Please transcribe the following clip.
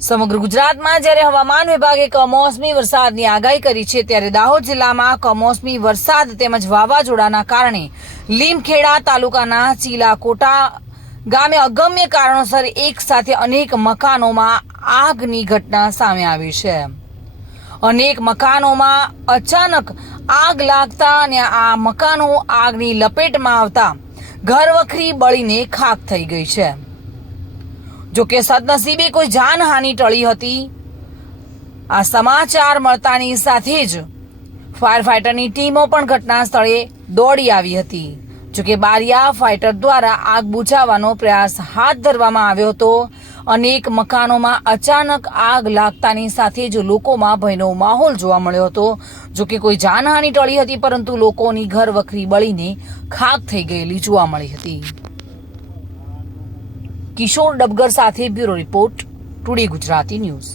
સમગ્ર ગુજરાતમાં જ્યારે હવામાન વિભાગે કમોસમી વરસાદની આગાહી કરી છે, ત્યારે દાહોદ જિલ્લામાં કમોસમી વરસાદ તેમજ વાવાઝોડાના કારણે લીમખેડા તાલુકાના ચીલાકોટા ગામે અગમ્ય કારણોસર એક સાથે અનેક મકાનોમાં આગની ઘટના સામે આવી છે. અનેક મકાનોમાં અચાનક આગ લાગતા અને આ મકાનો આગની લપેટમાં આવતા ઘરવખરી બળીને ખાક થઈ ગઈ છે. જો કે સદનસીબે કોઈ જાનહાનિ ટળી હતી. આ સમાચાર મળતાની સાથે જ ફાયર ફાઈટરની ટીમો પણ ઘટના સ્થળે દોડી આવી હતી. જોકે બારિયા ફાઈટર દ્વારા આગ બુઝાવવાનો પ્રયાસ હાથ ધરવામાં આવ્યો હતો. અનેક મકાનોમાં અચાનક આગ લાગતાની સાથે જ લોકોમાં ભયનો માહોલ જોવા મળ્યો હતો. જો કે કોઈ જાનહાનિ ટળી હતી, પરંતુ લોકોની ઘર વખરી બળીને ખાક થઈ ગયેલી જોવા મળી હતી. કિશોર ડબગર સાથે bureau report today Gujarati news.